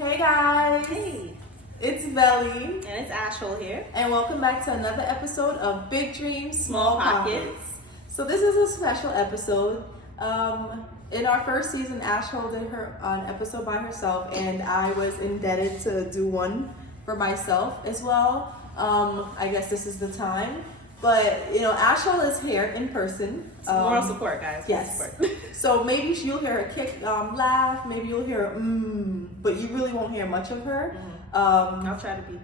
Hey guys! Hey! It's Velly. And it's Ashel here. And welcome back to another episode of Big Dreams, Small Pockets. So this is a special episode. In our first season, Ashel did an episode by herself, and I was indebted to do one for myself as well. I guess this is the time. But, Ashel is here in person. Moral support, guys. Yes. Support. So maybe you'll hear her laugh, maybe you'll hear her but you really won't hear much of her. I'll try to be.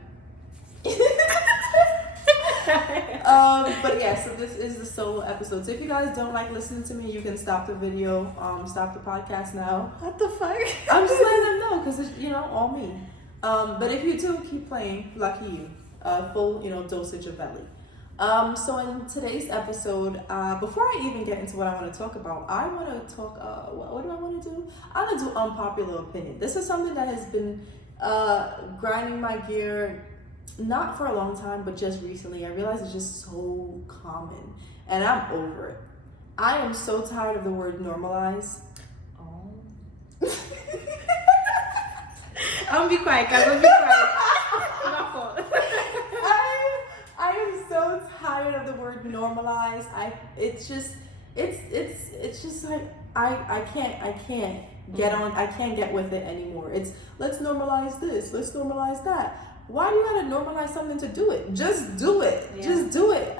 But yeah, so this is the solo episode. So if you guys don't like listening to me, you can stop the video, stop the podcast now. What the fuck? I'm just letting them know because it's, all me. But if you do, keep playing. Lucky you. Full, dosage of Velly. So in today's episode, before I even get into what I want to talk about, I want to talk, what do I want to do? I want to do unpopular opinion. This is something that has been grinding my gear, not for a long time, but just recently. I realized it's just so common, and I'm over it. I am so tired of the word normalize. Oh. I'm gonna be quiet, guys. I'm gonna be quiet. My fault. I am so tired of the word normalize. It's just like I can't get on. I can't get with it anymore. It's let's normalize this. Let's normalize that. Why do you gotta normalize something to do it? Just do it. Yeah. Just do it.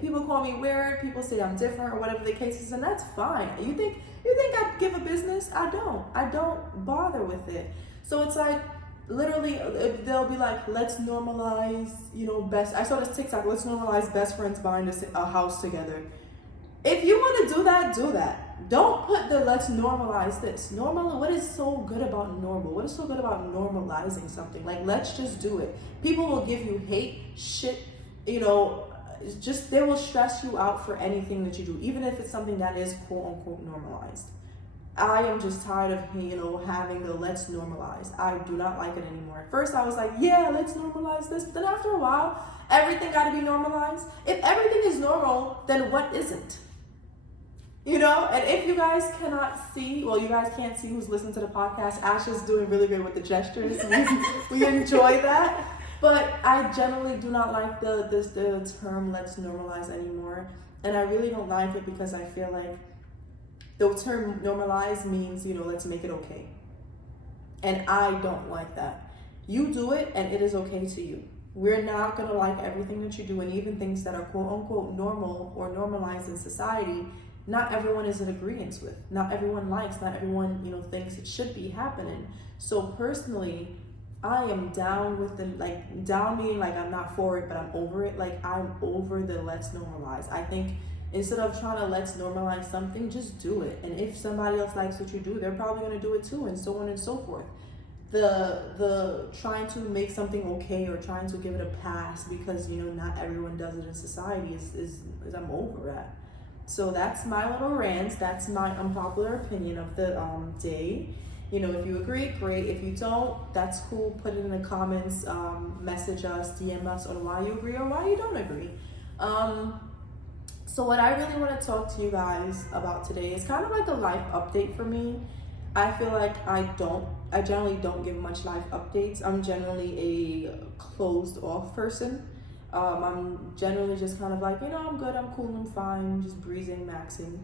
People call me weird. People say I'm different or whatever the case is, and that's fine. You think I give a business? I don't bother with it. So it's like, literally, they'll be like, let's normalize, best. I saw this TikTok, let's normalize best friends buying a house together. If you want to do that, do that. Don't put the let's normalize this. What is so good about normal? What is so good about normalizing something? Like, let's just do it. People will give you hate, shit, they will stress you out for anything that you do, even if it's something that is quote unquote normalized. I am just tired of, having the let's normalize. I do not like it anymore. At first I was like, yeah, let's normalize this. But then after a while, everything got to be normalized. If everything is normal, then what isn't? And if you guys cannot see, well, you guys can't see who's listening to the podcast. Ash is doing really good with the gestures. We enjoy that. But I generally do not like the term let's normalize anymore. And I really don't like it because I feel like the term normalize means, let's make it okay. And I don't like that. You do it and it is okay to you. We're not going to like everything that you do, and even things that are quote unquote normal or normalized in society, not everyone is in agreement with. Not everyone likes, not everyone, thinks it should be happening. So personally, I am down with down meaning like I'm not for it, but I'm over it. Like, I'm over the let's normalize. I think instead of trying to let's normalize something, just do it. And if somebody else likes what you do, they're probably going to do it too, and so on and so forth. The trying to make something okay or trying to give it a pass because, not everyone does it in society is I'm over that. So that's my little rant. That's my unpopular opinion of the day. If you agree, great. If you don't, that's cool. Put it in the comments, message us, DM us on why you agree or why you don't agree. So what I really want to talk to you guys about today is kind of like a life update for me. I feel like I generally don't give much life updates. I'm generally a closed off person. I'm generally just kind of like, I'm good, I'm cool, I'm fine, just breezing, maxing.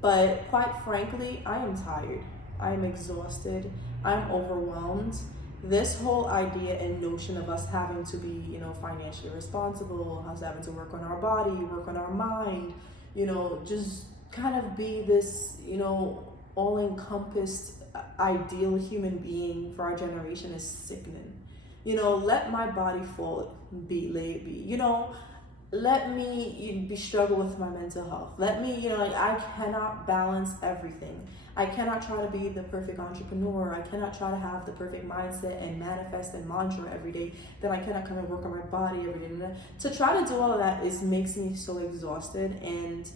But quite frankly, I am tired. I am exhausted. I'm overwhelmed. This whole idea and notion of us having to be, financially responsible, us having to work on our body, work on our mind, just kind of be this, all-encompassed ideal human being for our generation is sickening. Let my body fall, let it be. Let me struggle with my mental health. Let me, I cannot balance everything. I cannot try to be the perfect entrepreneur. I cannot try to have the perfect mindset and manifest and mantra every day. Then I cannot come and work on my body every day. To try to do all of that makes me so exhausted. And,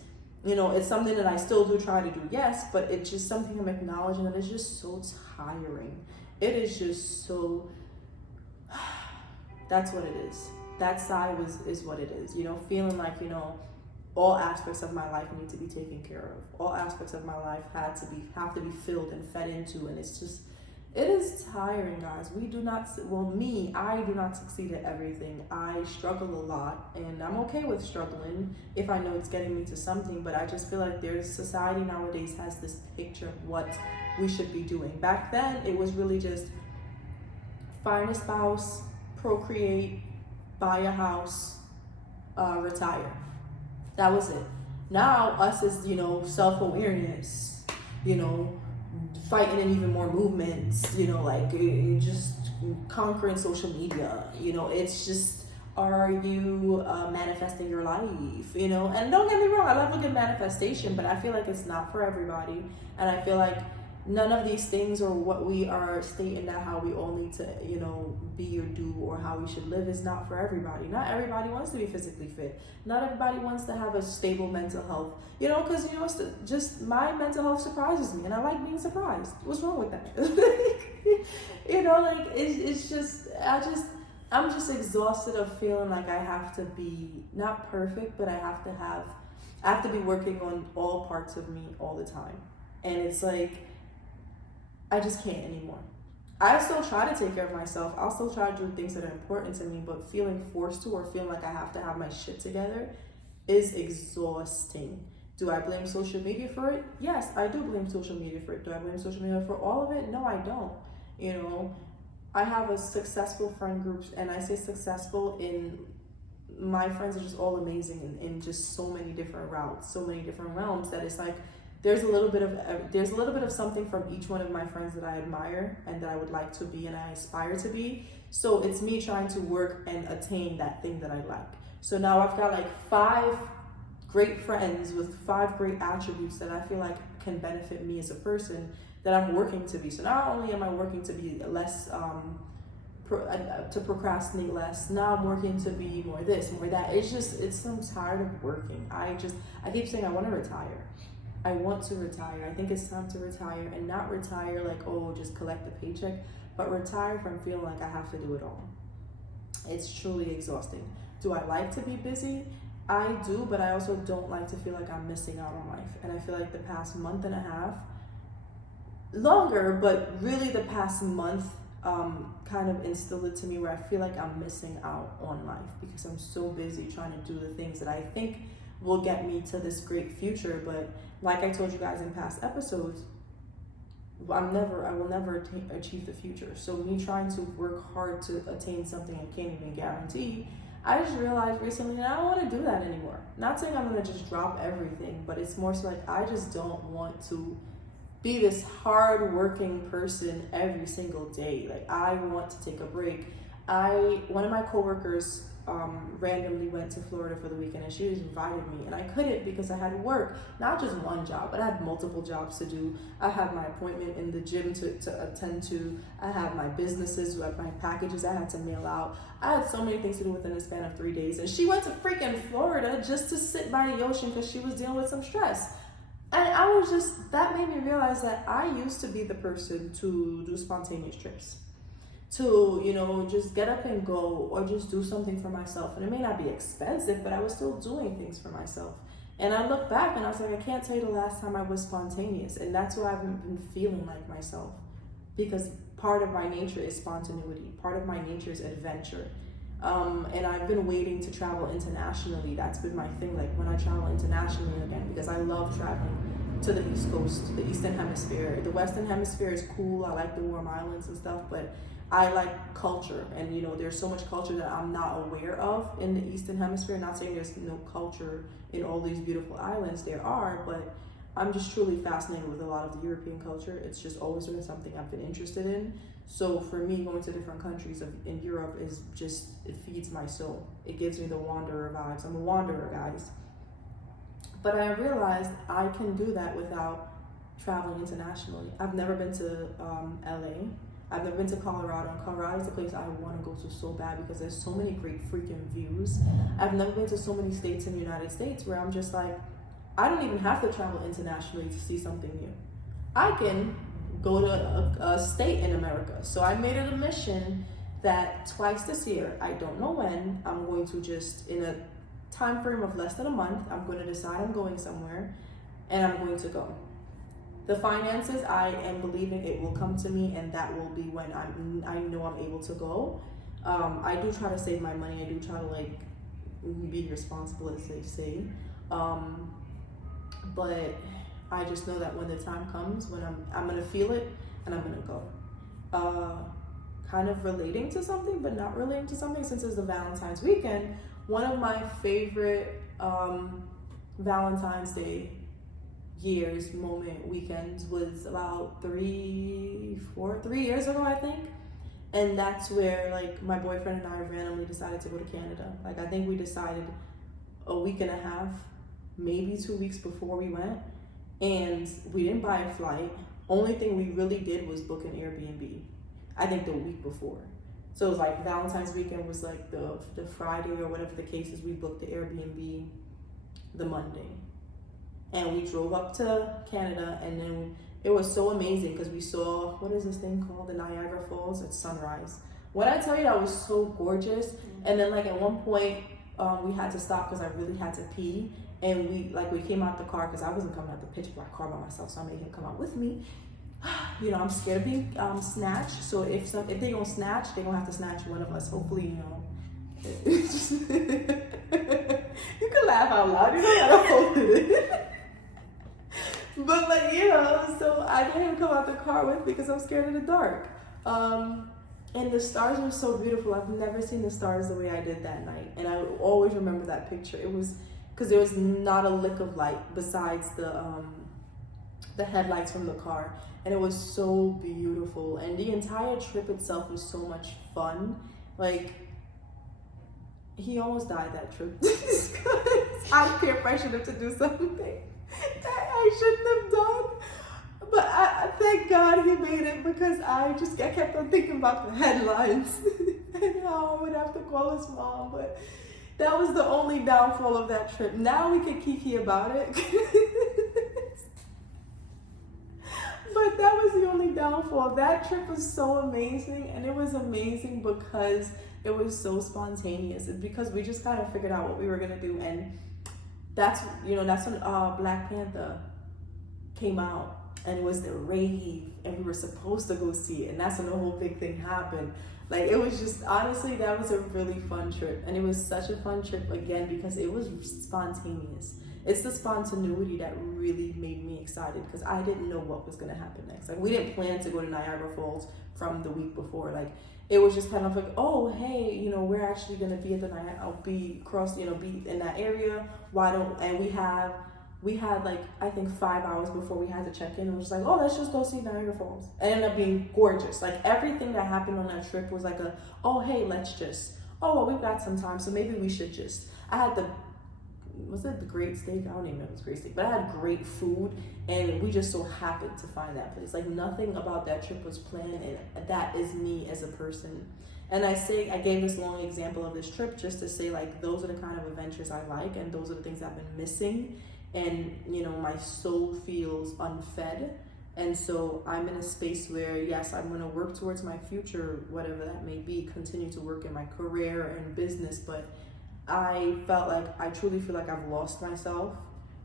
it's something that I still do try to do, yes, but it's just something I'm acknowledging that is just so tiring. It is just so, that's what it is. That side is what it is, feeling like, all aspects of my life need to be taken care of. All aspects of my life have to be filled and fed into, and it's just It is tiring, guys. We do not, well, me, I do not succeed at everything. I struggle a lot, and I'm okay with struggling if I know it's getting me to something, but I just feel like society nowadays has this picture of what we should be doing. Back then, it was really just find a spouse, procreate, buy a house, retire. That was it. Now, us is, self-awareness, fighting in even more movements, like just conquering social media, it's just, are you manifesting your life, and don't get me wrong, I love a good manifestation, but I feel like it's not for everybody, and I feel like none of these things or what we are stating that how we all need to, be or do or how we should live is not for everybody. Not everybody wants to be physically fit. Not everybody wants to have a stable mental health, because, just my mental health surprises me and I like being surprised. What's wrong with that? It's just, I'm just exhausted of feeling like I have to be not perfect, but I have to be working on all parts of me all the time. And it's like, I just can't anymore. I still try to take care of myself. I'll still try to do things that are important to me, but feeling forced to or feeling like I have to have my shit together is exhausting. Do I blame social media for it? Yes, I do blame social media for it. Do I blame social media for all of it? No, I don't. I have a successful friend group, and I say successful in my friends are just all amazing in just so many different routes, so many different realms that it's like, there's a little bit of something from each one of my friends that I admire and that I would like to be and I aspire to be. So it's me trying to work and attain that thing that I like. So now I've got like 5 great friends with 5 great attributes that I feel like can benefit me as a person that I'm working to be. So not only am I working to be less, to procrastinate less, now I'm working to be more this, more that. I'm tired of working. I keep saying I want to retire. I want to retire. I think it's time to retire, and not retire like, just collect a paycheck, but retire from feeling like I have to do it all. It's truly exhausting. Do I like to be busy? I do, but I also don't like to feel like I'm missing out on life. And I feel like the past month and a half, longer, but really the past month kind of instilled it to me where I feel like I'm missing out on life because I'm so busy trying to do the things that I think will get me to this great future. But like I told you guys in past episodes, I will never achieve the future. So me trying to work hard to attain something I can't even guarantee, I just realized recently that I don't want to do that anymore. Not saying I'm going to just drop everything, but it's more so like I just don't want to be this hard-working person every single day. Like, I want to take a break. One of my coworkers randomly went to Florida for the weekend, and she just invited me, and I couldn't because I had work. Not just one job, but I had multiple jobs to do. I had my appointment in the gym to attend to. I had my businesses, my packages I had to mail out. I had so many things to do within the span of 3 days, and she went to freaking Florida just to sit by the ocean because she was dealing with some stress. And that made me realize that I used to be the person to do spontaneous trips, to, just get up and go or just do something for myself. And it may not be expensive, but I was still doing things for myself. And I look back and I was like, I can't tell you the last time I was spontaneous. And that's why I haven't been feeling like myself, because part of my nature is spontaneity. Part of my nature is adventure. And I've been waiting to travel internationally. That's been my thing, like when I travel internationally again, because I love traveling to the East Coast, the Eastern Hemisphere. The Western Hemisphere is cool. I like the warm islands and stuff, but I like culture. And, there's so much culture that I'm not aware of in the Eastern Hemisphere. Not saying there's no culture in all these beautiful islands. There are, but I'm just truly fascinated with a lot of the European culture. It's just always been something I've been interested in. So for me, going to different countries in Europe it feeds my soul. It gives me the wanderer vibes. I'm a wanderer, guys. But I realized I can do that without traveling internationally. I've never been to LA. I've never been to Colorado. And Colorado is a place I want to go to so bad because there's so many great freaking views. I've never been to so many states in the United States where I'm just like, I don't even have to travel internationally to see something new. I can go to a state in America. So I made it a mission that twice this year, I don't know when, I'm going to just, in a time frame of less than a month, I'm going to decide I'm going somewhere and I'm going to go. The finances, I am believing it will come to me, and that will be when I know I'm able to go. I do try to save my money. I do try to like be responsible, as they say. But I just know that when the time comes, when I'm gonna feel it, and I'm gonna go. Kind of relating to something, but not relating to something, since it's the Valentine's weekend. One of my favorite Valentine's Day weekends was about 3 years ago, I think. And that's where like my boyfriend and I randomly decided to go to Canada. Like I think we decided a week and a half, maybe 2 weeks before we went, and we didn't buy a flight. Only thing we really did was book an Airbnb, I think the week before. So it was like Valentine's weekend was like the Friday or whatever the case is. We booked the Airbnb the Monday. And we drove up to Canada, and then it was so amazing because we saw, what is this thing called? The Niagara Falls at sunrise. When I tell you that was so gorgeous, and then like at one point we had to stop because I really had to pee, and we came out the car because I wasn't coming out the pitch black car by myself, so I made him come out with me. You know, I'm scared of being snatched, so if they don't snatch, they're gonna have to snatch one of us. Hopefully, you know. You can laugh out loud, you don't gotta hold it. But like, you know, so I made him come out the car with me because I'm scared of the dark. And the stars were so beautiful. I've never seen the stars the way I did that night. And I always remember that picture. It was because there was not a lick of light besides the headlights from the car. And it was so beautiful. And the entire trip itself was so much fun. Like, he almost died that trip. I peer pressured him to do something that I shouldn't have done. But I thank God he made it, because I kept on thinking about the headlines and how I would have to call his mom. But that was the only downfall of that trip. Now we can kiki about it. But that was the only downfall. That trip was so amazing, and it was amazing because it was so spontaneous. It's because we just kind of figured out what we were gonna do, and that's when Black Panther came out, and it was the rave, and we were supposed to go see it, and that's when the whole big thing happened. Like, it was just, honestly, that was a really fun trip, and it was such a fun trip again because it was spontaneous. It's the spontaneity that really made me excited, because I didn't know what was gonna happen next. Like, we didn't plan to go to Niagara Falls from the week before. Like, it was just kind of like, oh, hey, you know, we're actually gonna be at the be in that area. And we had like, I think 5 hours before we had to check in. It was just like, oh, let's just go see Niagara Falls. It ended up being gorgeous. Like, everything that happened on that trip was like we've got some time, so maybe we should just. I had was it the Great Steak? I don't even know if it was Great Steak, but I had great food, and we just so happened to find that place. Like, nothing about that trip was planned, and that is me as a person. And I gave this long example of this trip just to say, like, those are the kind of adventures I like, and those are the things I've been missing. And, you know, my soul feels unfed. And so I'm in a space where, yes, I'm going to work towards my future, whatever that may be, continue to work in my career and business. But I truly feel like I've lost myself,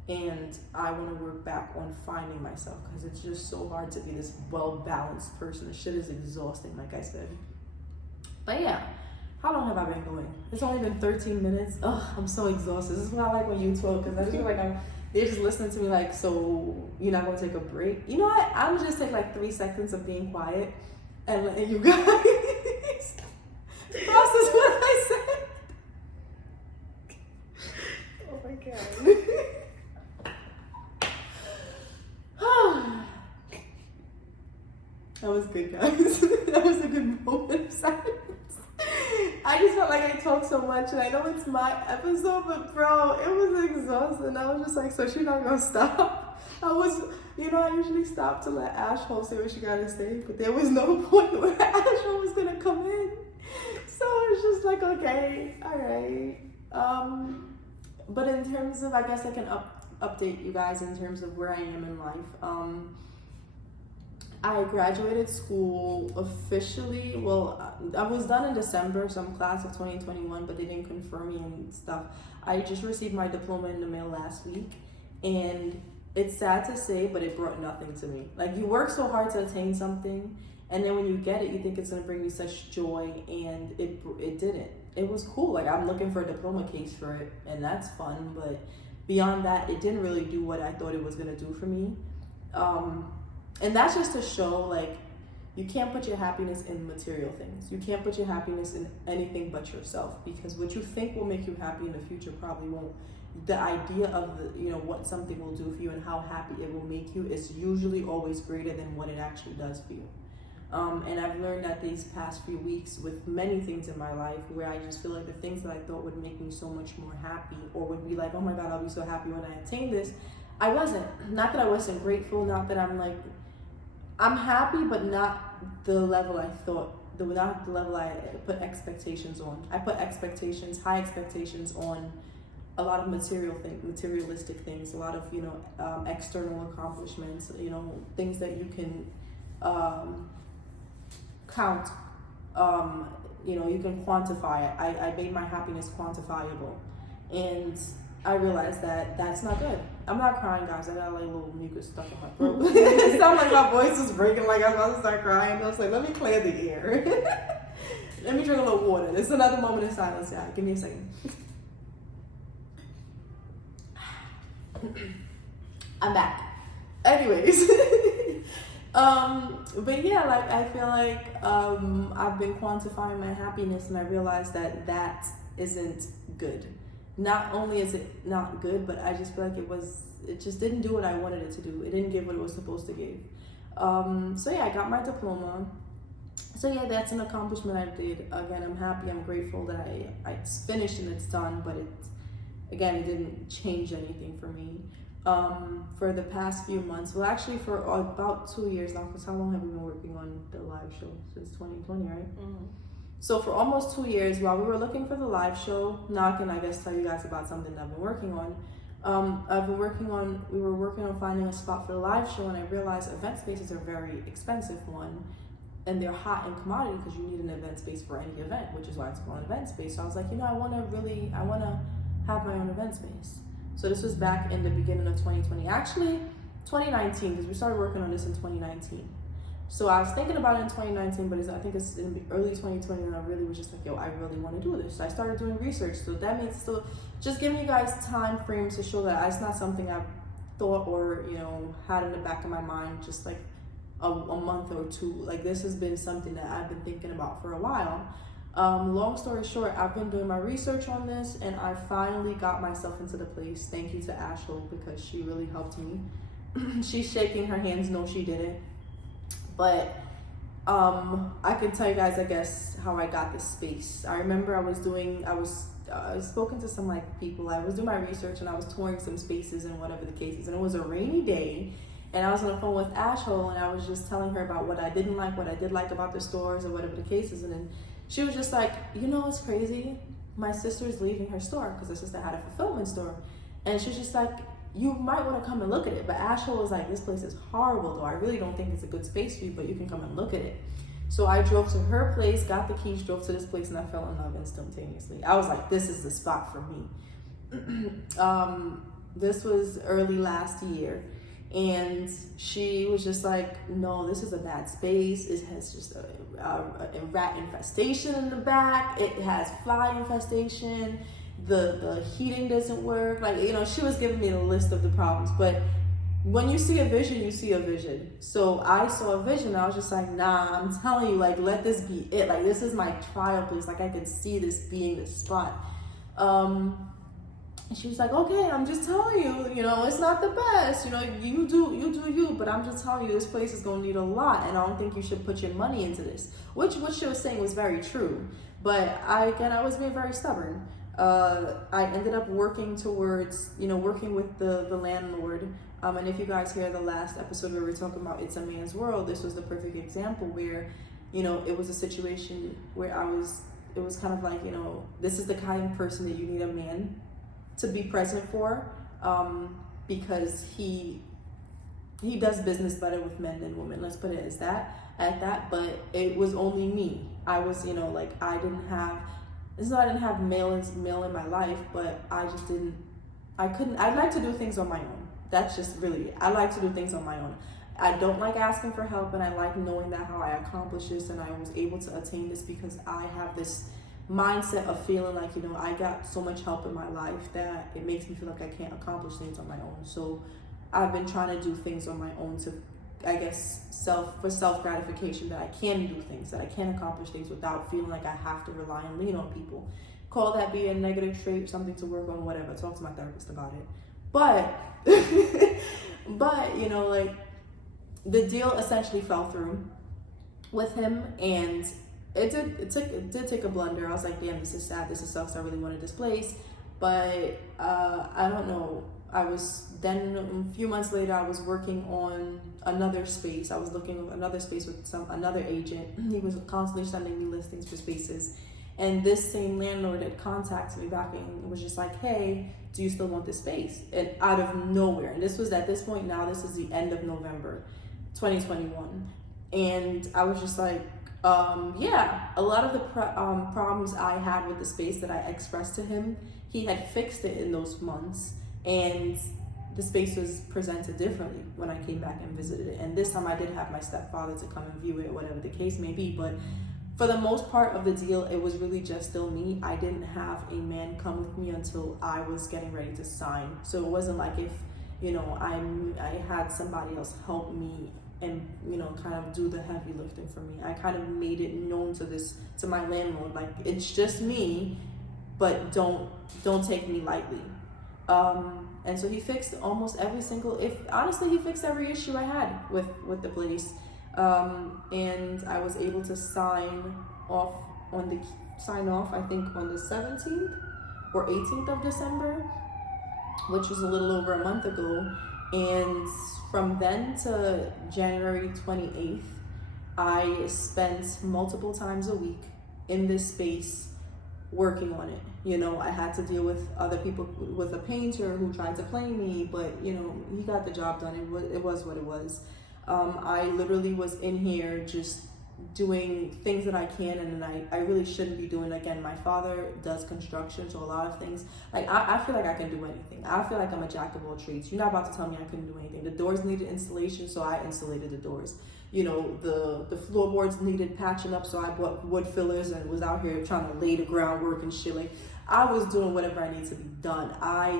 and I want to work back on finding myself, because it's just so hard to be this well-balanced person. Shit is exhausting, like I said. But yeah, how long have I been going? It's only been 13 minutes. Ugh, I'm so exhausted. This is what I like when you talk, because I just feel like they're just listening to me like, so you're not going to take a break? You know what? I'm just take like 3 seconds of being quiet and letting you guys process what I said. Oh my God. That was good, guys. That was a good moment of silence. I just felt like I talked so much, and I know it's my episode, but bro, it was exhausting. I was just like, so she's not gonna stop? I usually stop to let Ashhole say what she gotta say, but there was no point where Ashhole was gonna come in. So it's just like, okay, all right. But in terms of, I guess I can update you guys in terms of where I am in life. I graduated school officially. Well, I was done in December, so I'm class of 2021, but they didn't confirm me and stuff. I just received my diploma in the mail last week, and it's sad to say, but it brought nothing to me. Like, you work so hard to attain something, and then when you get it, you think it's gonna bring you such joy, and it didn't. It was cool. Like, I'm looking for a diploma case for it, and that's fun, but beyond that, it didn't really do what I thought it was gonna do for me. And that's just to show, like, you can't put your happiness in material things. You can't put your happiness in anything but yourself, because what you think will make you happy in the future probably won't. The idea of what something will do for you and how happy it will make you is usually always greater than what it actually does for you. And I've learned that these past few weeks with many things in my life, where I just feel like the things that I thought would make me so much more happy, or would be like, oh my God, I'll be so happy when I attain this, I wasn't. Not that I wasn't grateful, not that I'm happy, but not the level I thought, not the level I put expectations on. I put high expectations on a lot of materialistic things, a lot of, external accomplishments, things that you can count, you can quantify it. I made my happiness quantifiable, and I realized that that's not good. I'm not crying, guys. I got like a little mucus stuck in my throat. It sounded like my voice was breaking, like I was about to start crying. I was like, let me clear the air. Let me drink a little water. This is another moment of silence, guys. Give me a second. I'm back. Anyways. But yeah, like, I feel like I've been quantifying my happiness, and I realized that isn't good. Not only is it not good, but I just feel like it just didn't do what I wanted it to do. It didn't give what it was supposed to give. So yeah, I got my diploma. So yeah, that's an accomplishment I did. Again, I'm happy, I'm grateful that it's finished and it's done, but it didn't change anything for me. For the past few months, well, actually for about 2 years now, because how long have we been working on the live show? Since 2020, right? Mm-hmm. So for almost 2 years, while we were looking for the live show, now I can, I guess, tell you guys about something that I've been working on. We were working on finding a spot for the live show, and I realized event spaces are very expensive, one, and they're hot in commodity because you need an event space for any event, which is why it's called an event space. So I was like, I want to have my own event space. So this was back in the beginning of 2020, actually 2019, because we started working on this in 2019. So I was thinking about it in 2019, but I think it's in early 2020, and I really was just like, I really want to do this. So I started doing research. So that means just giving you guys time frames to show that it's not something I've thought or, had in the back of my mind just like a month or two. Like, this has been something that I've been thinking about for a while. Long story short, I've been doing my research on this, and I finally got myself into the place. Thank you to Ashley, because she really helped me. She's shaking her hands. No, she didn't. But I can tell you guys, I guess, how I got this space. I remember I was spoken to some people. I was doing my research, and I was touring some spaces and whatever the case is. And it was a rainy day, and I was on the phone with Ashley, and I was just telling her about what I didn't like, what I did like about the stores, or whatever the case is. And then she was just like, it's crazy. My sister's leaving her store, because her sister had a fulfillment store. And she's just like, you might want to come and look at it. But Ashley was like, this place is horrible, though. I really don't think it's a good space for you, but you can come and look at it. So I drove to her place, got the keys, drove to this place, and I fell in love instantaneously. I was like, this is the spot for me. This was early last year. And she was just like, no, this is a bad space. It has just a rat infestation in the back. It has fly infestation. The heating doesn't work. Like, she was giving me the list of the problems. But when you see a vision, you see a vision. So I saw a vision. I was just like, nah, I'm telling you, like, let this be it. Like, this is my trial place. Like, I could see this being the spot. And she was like, okay, I'm just telling you, it's not the best. You do you, but I'm just telling you, this place is going to need a lot, and I don't think you should put your money into this. Which what she was saying was very true. But I was being very stubborn. I ended up working towards, working with the landlord. And if you guys hear the last episode where we were talking about It's a Man's World, this was the perfect example where, it was a situation where it was kind of like, this is the kind of person that you need a man to be present for, because he does business better with men than women. Let's put it at that. But it was only me. I was, I didn't have. It's not I didn't have male in my life, but I just didn't. I'd like to do things on my own. that's just really, I like to do things on my own. I don't like asking for help, and I like knowing that how I accomplished this and I was able to attain this because I have this mindset of feeling like, you know, I got so much help in my life that it makes me feel like I can't accomplish things on my own. So I've been trying to do things on my own to, I guess, self gratification, that I can do things, that I can accomplish things without feeling like I have to rely and lean on people. Call that be a negative trait or something to work on, whatever. Talk to my therapist about it. But, but, you know, like, the deal essentially fell through with him, and it did take a blunder. I was like, damn, this is sad, this is sucks, I really wanted this place. But I don't know, I was then, a few months later, I was working on another space. I was looking at another space with another agent. He was constantly sending me listings for spaces, and this same landlord had contacted me back and was just like, hey, do you still want this space? And out of nowhere, and this was at this point now, this is the end of November 2021, and I was just like, yeah. A lot of the problems I had with the space that I expressed to him, he had fixed it in those months, and the space was presented differently when I came back and visited it. And this time I did have my stepfather to come and view it, whatever the case may be, but for the most part of the deal, it was really just still me. I didn't have a man come with me until I was getting ready to sign. So it wasn't like if, you know, I had somebody else help me and, you know, kind of do the heavy lifting for me. I kind of made it known to my landlord, like, it's just me, but don't take me lightly. And so he fixed almost every single, honestly, he fixed every issue I had with the place. And I was able to sign off, I think on the 17th or 18th of December, which was a little over a month ago. And from then to January 28th, I spent multiple times a week in this space working on it. You know, I had to deal with other people, with a painter who tried to play me, but, you know, he got the job done. It was what it was. I literally was in here just doing things that I can, and I really shouldn't be doing. Again, my father does construction, so a lot of things, like, I feel like I can do anything. I feel like I'm a jack of all trades. You're not about to tell me I couldn't do anything. The doors needed installation, so I insulated the doors. You know, the floorboards needed patching up, so I bought wood fillers and was out here trying to lay the groundwork and shit. Like, I was doing whatever I needed to be done. I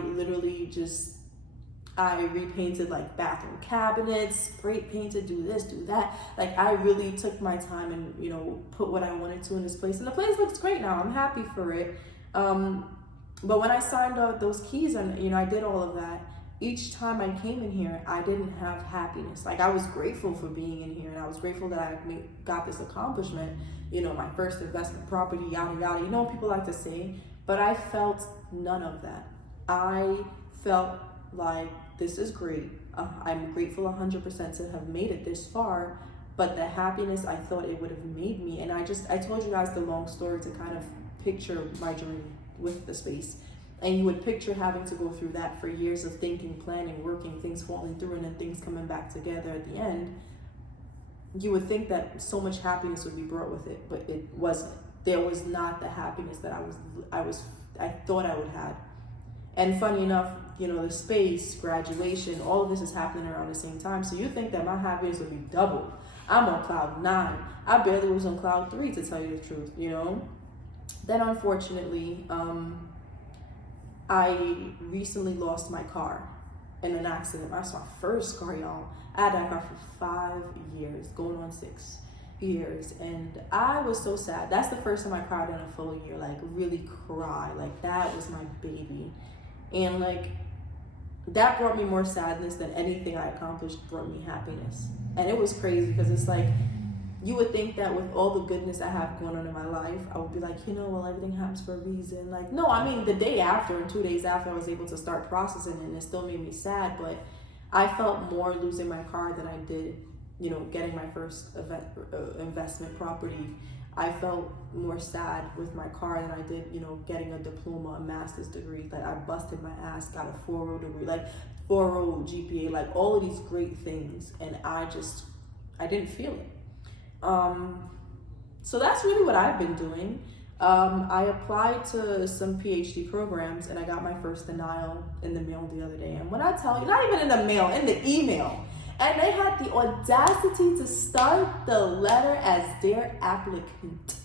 repainted like bathroom cabinets, spray painted, do this, do that. Like, I really took my time and, you know, put what I wanted to in this place. And the place looks great now. I'm happy for it. But when I signed out those keys and, you know, I did all of that, each time I came in here, I didn't have happiness. Like, I was grateful for being in here, and I was grateful that I got this accomplishment, you know, my first investment property, yada, yada. You know what people like to say? But I felt none of that. I felt like, this is great. I'm grateful 100% to have made it this far, but the happiness I thought it would have made me, and I told you guys the long story to kind of picture my journey with the space. And you would picture having to go through that for years of thinking, planning, working, things falling through, and then things coming back together at the end. You would think that so much happiness would be brought with it, but it wasn't. There was not the happiness that I thought I would have. And funny enough, you know, the space, graduation, all of this is happening around the same time. So you think that my happiness would be doubled. I'm on cloud 9. I barely was on cloud 3, to tell you the truth, you know. Then unfortunately, I recently lost my car in an accident. That's my first car, y'all. I had that car for 5 years, going on 6 years, and I was so sad. That's the first time I cried in a full year, like really cry. Like, that was my baby. And like, that brought me more sadness than anything I accomplished brought me happiness. And it was crazy, because it's like, you would think that with all the goodness I have going on in my life, I would be like, you know, well, everything happens for a reason. Like, no, I mean, the day after and 2 days after, I was able to start processing it, and it still made me sad, but I felt more losing my car than I did, you know, getting my first investment property. I felt more sad with my car than I did, you know, getting a diploma, a master's degree. Like, I busted my ass, got a 4.0 degree, like 4.0 GPA, like all of these great things, and I didn't feel it. So that's really what I've been doing. I applied to some PhD programs and I got my first denial in the mail the other day. And when I tell you, not even in the mail, in the email. And they had the audacity to start the letter as their applicant.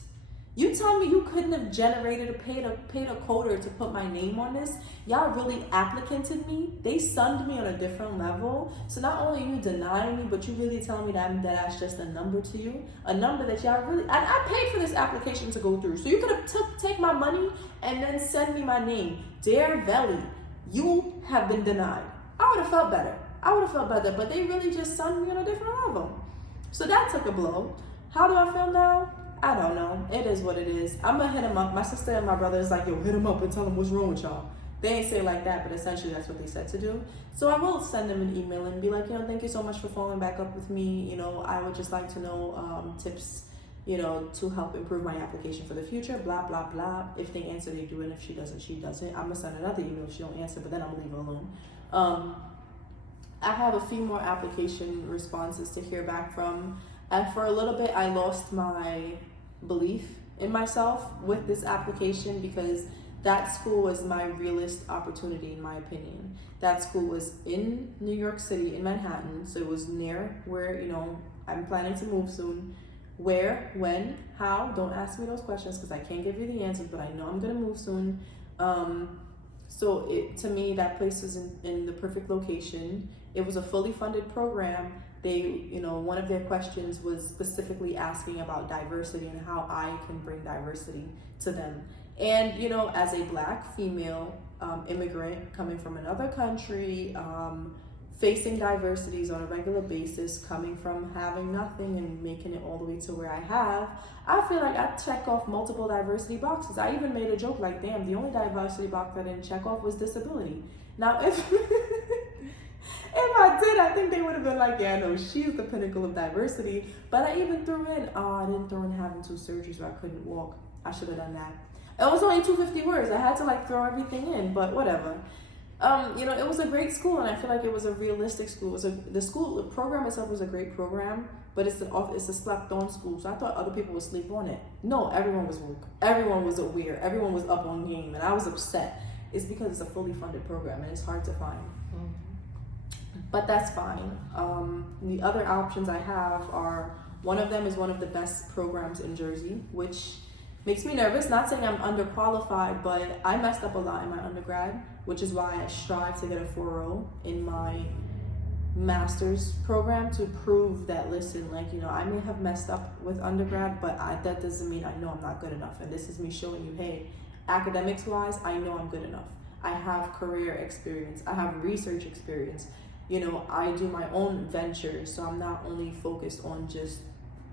You tell me you couldn't have generated or paid a coder to put my name on this? Y'all really applicanted me? They sunned me on a different level. So not only are you denying me, but you really telling me that's just a number to you? A number that y'all really... And I paid for this application to go through. So you could have take my money and then send me my name. Dear Velly, you have been denied. I would have felt better. But they really just sunned me on a different level. So that took a blow. How do I feel now? I don't know. It is what it is. I'm gonna hit him up. My sister and my brother is like, yo, hit him up and tell him what's wrong with y'all. They ain't say it like that, but essentially that's what they said to do. So I will send them an email and be like, thank you so much for following back up with me. I would just like to know tips, to help improve my application for the future, blah, blah, blah. If they answer, they do it. If she doesn't, she doesn't. I'm gonna send another email if she don't answer, but then I'm gonna leave her alone. I have a few more application responses to hear back from. And for a little bit, I lost my belief in myself with this application because that school was my realest opportunity, in my opinion. That school was in New York City, in Manhattan, so it was near where, I'm planning to move soon. Where, when, how, don't ask me those questions because I can't give you the answers, but I know I'm gonna move soon. So to me, that place was in the perfect location. It was a fully funded program. They, one of their questions was specifically asking about diversity and how I can bring diversity to them. And, as a Black female immigrant coming from another country, facing diversities on a regular basis, coming from having nothing and making it all the way to where I have, I feel like I check off multiple diversity boxes. I even made a joke like, damn, the only diversity box I didn't check off was disability. Now, if I did, I think they would have been like, yeah, no, she's the pinnacle of diversity. But I even threw in, I didn't throw in having 2 surgeries where I couldn't walk. I should have done that. It was only 250 words. I had to throw everything in, but whatever. It was a great school, and I feel like it was a realistic school. The program itself was a great program, but it's a slept-on school, so I thought other people would sleep on it. No, everyone was woke. Everyone was aware. Everyone was up on game, and I was upset. It's because it's a fully funded program, and it's hard to find. But that's fine. The other options I have are, one of them is one of the best programs in Jersey, which makes me nervous. Not saying I'm underqualified, but I messed up a lot in my undergrad, which is why I strive to get a 4.0 in my master's program to prove that, listen, I may have messed up with undergrad, but that doesn't mean I know I'm not good enough. And this is me showing you, hey, academics wise, I know I'm good enough. I have career experience. I have research experience. I do my own ventures, so I'm not only focused on just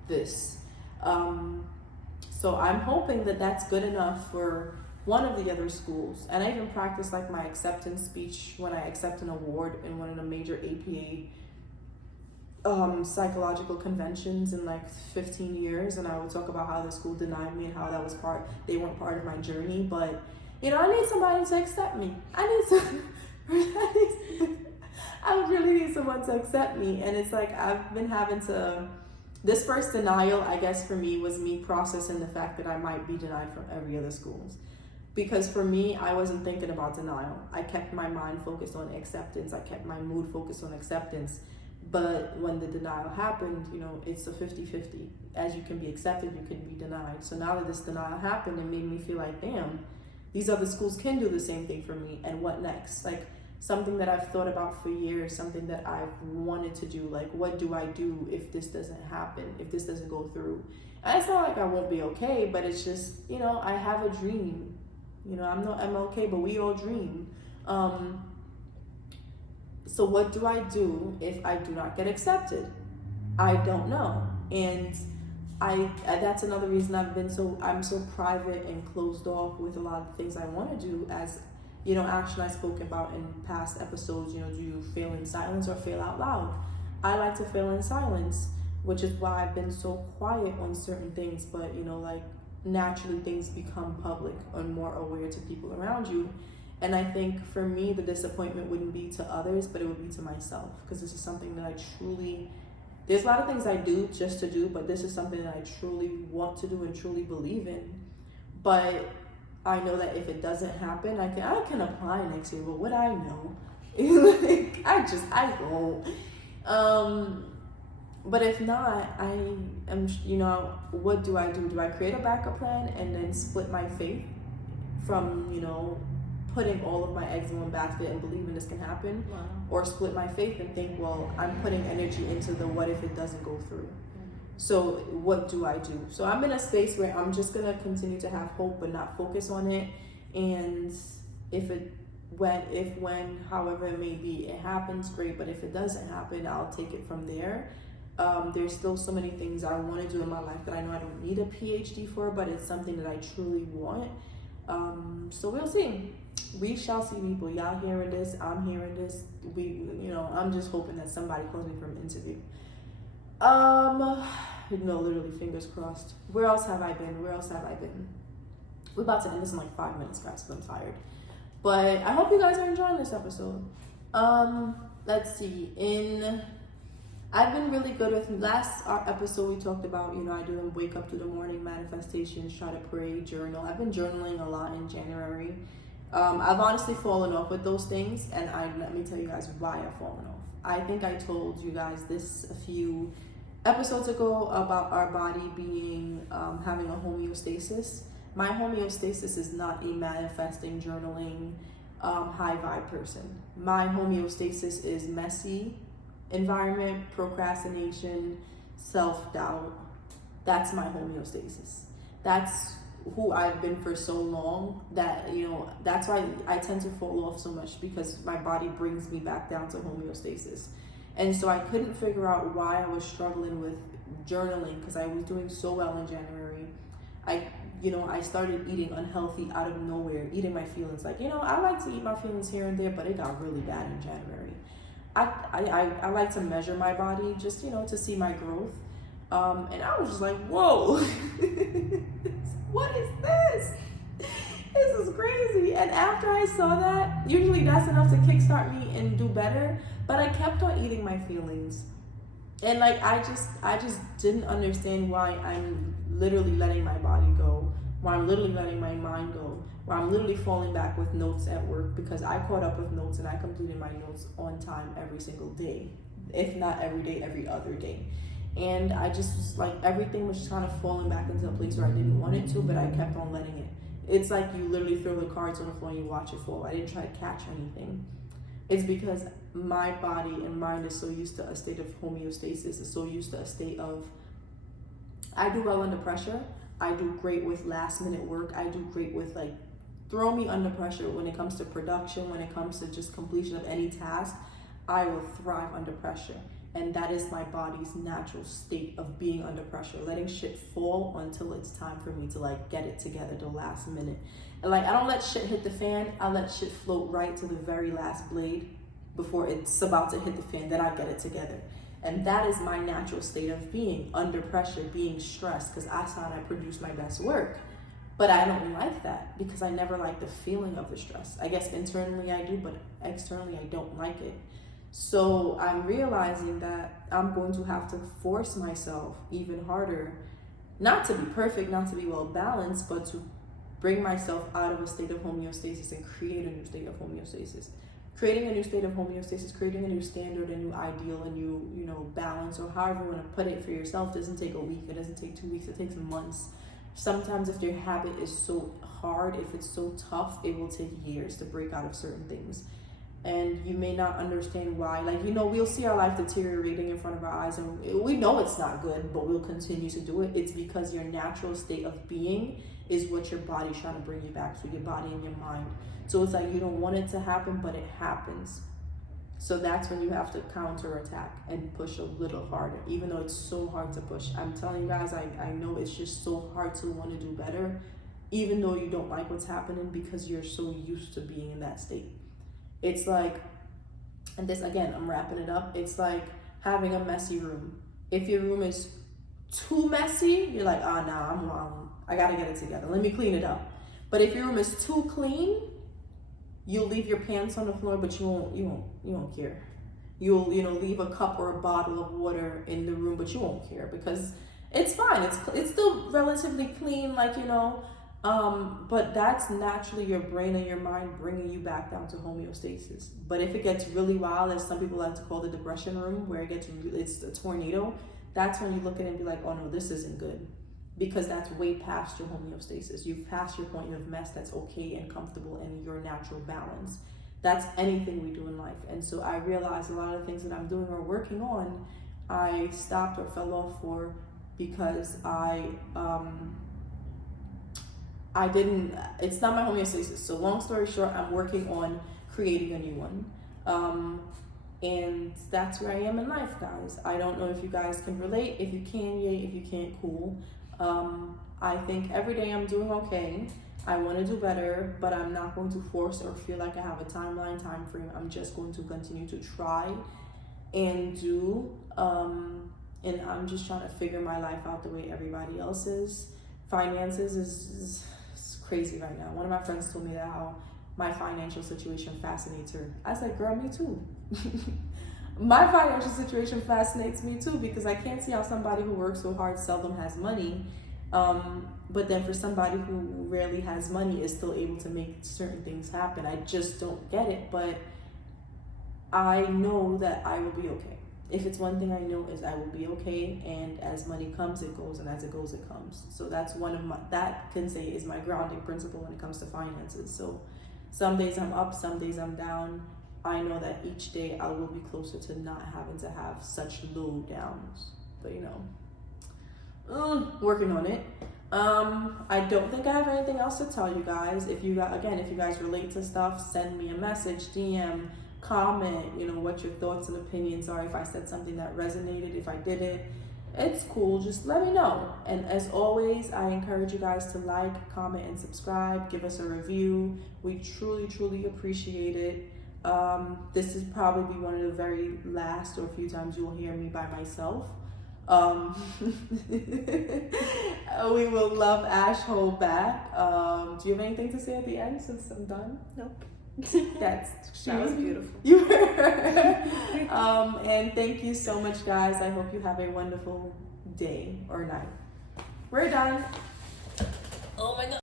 this. So I'm hoping that that's good enough for one of the other schools. And I even practiced my acceptance speech when I accept an award in one of the major APA psychological conventions in 15 years. And I would talk about how the school denied me and how that was they weren't part of my journey. But, I need somebody to accept me. I would really need someone to accept me. And it's I've been having to, this first denial, I guess for me, was me processing the fact that I might be denied from every other schools. Because for me, I wasn't thinking about denial. I kept my mind focused on acceptance. I kept my mood focused on acceptance. But when the denial happened, it's a 50-50. As you can be accepted, you can be denied. So now that this denial happened, it made me feel like, damn, these other schools can do the same thing for me. And what next? Something that I've thought about for years, something that I've wanted to do. What do I do if this doesn't happen, if this doesn't go through? And it's not I won't be okay, but it's just, I have a dream. I'm okay, but we all dream. So what do I do if I do not get accepted? I don't know. And that's another reason I'm so private and closed off with a lot of things I want to do. As action I spoke about in past episodes, do you fail in silence or fail out loud? I like to fail in silence, which is why I've been so quiet on certain things. But, naturally things become public and more aware to people around you. And I think for me, the disappointment wouldn't be to others, but it would be to myself. Because this is something that there's a lot of things I do just to do, but this is something that I truly want to do and truly believe in. but I know that if it doesn't happen, I can apply next year. But what I know, like, I won't. But if not, I am, what do? Do I create a backup plan and then split my faith from, putting all of my eggs in one basket and believing this can happen? Wow. Or split my faith and think, well, I'm putting energy into the what if it doesn't go through. So what do I do? So I'm in a space where I'm just going to continue to have hope but not focus on it. And when, however it may be, it happens, great. But if it doesn't happen, I'll take it from there. There's still so many things I want to do in my life that I know I don't need a PhD for, but it's something that I truly want. So we'll see. We shall see, people. Y'all hearing this, I'm hearing this. I'm just hoping that somebody calls me for an interview. Literally fingers crossed. Where else have I been? We're about to end this in like 5 minutes, guys, because I'm tired. But I hope you guys are enjoying this episode. Let's see. I've been really good with last episode. We talked about, I do wake up through the morning manifestations, try to pray, journal. I've been journaling a lot in January. I've honestly fallen off with those things, and let me tell you guys why I've fallen off. I think I told you guys this a few episodes ago about our body being having a homeostasis. My homeostasis is not a manifesting, journaling, high vibe person. My homeostasis is messy environment, procrastination, self-doubt. That's my homeostasis. That's who I've been for so long that, that's why I tend to fall off so much, because my body brings me back down to homeostasis. And so I couldn't figure out why I was struggling with journaling, because I was doing so well in January. I started eating unhealthy out of nowhere, eating my feelings. Like, I like to eat my feelings here and there, but it got really bad in January. I like to measure my body just, to see my growth. And I was just like, whoa, what is this? This is crazy. And after I saw that, usually that's enough to kickstart me and do better. But I kept on eating my feelings. And like, I just didn't understand why I'm literally letting my body go, why I'm literally letting my mind go, why I'm literally falling back with notes at work, because I caught up with notes and I completed my notes on time every single day, if not every day, every other day. And I just was like, everything was just kind of falling back into a place where I didn't want it to, but I kept on letting it. It's like you literally throw the cards on the floor and you watch it fall. I didn't try to catch anything. It's because my body and mind is so used to a state of homeostasis, is so used to a state of, I do well under pressure. I do great with last minute work. I do great with like, throw me under pressure when it comes to production, when it comes to just completion of any task. I will thrive under pressure. And that is my body's natural state of being under pressure, letting shit fall until it's time for me to like get it together the last minute. And like, I don't let shit hit the fan. I let shit float right to the very last blade before it's about to hit the fan. Then I get it together. And that is my natural state of being under pressure, being stressed, because that's how I produce my best work. But I don't like that because I never like the feeling of the stress. I guess internally I do, but externally I don't like it. So I'm realizing that I'm going to have to force myself even harder, not to be perfect, not to be well balanced, but to bring myself out of a state of homeostasis and create a new state of homeostasis. Creating a new state of homeostasis, creating a new standard, a new ideal, a new, balance, or however you want to put it for yourself, doesn't take a week, it doesn't take 2 weeks, it takes months. Sometimes if your habit is so hard, if it's so tough, it will take years to break out of certain things. And you may not understand why. Like, we'll see our life deteriorating in front of our eyes, and we know it's not good, but we'll continue to do it. It's because your natural state of being is what your body's trying to bring you back to, your body and your mind. So it's like you don't want it to happen, but it happens. So that's when you have to counterattack and push a little harder, even though it's so hard to push. I'm telling you guys, I know it's just so hard to want to do better, even though you don't like what's happening, because you're so used to being in that state. It's like, and this again, I'm wrapping it up. It's like having a messy room. If your room is too messy, you're like, nah, I'm wrong. I gotta get it together. Let me clean it up. But if your room is too clean, you'll leave your pants on the floor, but you won't care. You'll, leave a cup or a bottle of water in the room, but you won't care because it's fine. It's still relatively clean. Like, But that's naturally your brain and your mind bringing you back down to homeostasis. But if it gets really wild, as some people like to call the depression room, where it's a tornado, that's when you look at it and be like, oh no, this isn't good. Because that's way past your homeostasis. You've passed your point of mess that's okay and comfortable and your natural balance. That's anything we do in life. And so I realized a lot of the things that I'm doing or working on, I stopped or fell off for because it's not my homeostasis. So long story short, I'm working on creating a new one. And that's where I am in life, guys. I don't know if you guys can relate. If you can, yay. If you can't, cool. I think every day I'm doing okay. I want to do better, but I'm not going to force or feel like I have a time frame. I'm just going to continue to try and do. And I'm just trying to figure my life out the way everybody else is. Finances is crazy right now. One of my friends told me that how my financial situation fascinates her. I said, girl, me too. My financial situation fascinates me too, because I can't see how somebody who works so hard seldom has money. But then for somebody who rarely has money is still able to make certain things happen. I just don't get it, but I know that I will be okay. If it's one thing I know is I will be okay, and as money comes, it goes, and as it goes, it comes. So that's that can say is my grounding principle when it comes to finances. So some days I'm up, some days I'm down. I know that each day I will be closer to not having to have such low downs. But working on it. I don't think I have anything else to tell you guys. If you guys relate to stuff, send me a message, DM, comment, what your thoughts and opinions are. If I said something that resonated, if I didn't, it's cool. Just let me know. And as always, I encourage you guys to like, comment, and subscribe. Give us a review. We truly, truly appreciate it. This is probably one of the very last or few times you will hear me by myself. We will love Ash Hole back. Do you have anything to say at the end since I'm done? Nope. That was beautiful. You and thank you so much, guys. I hope you have a wonderful day or night. We're done. Oh my God.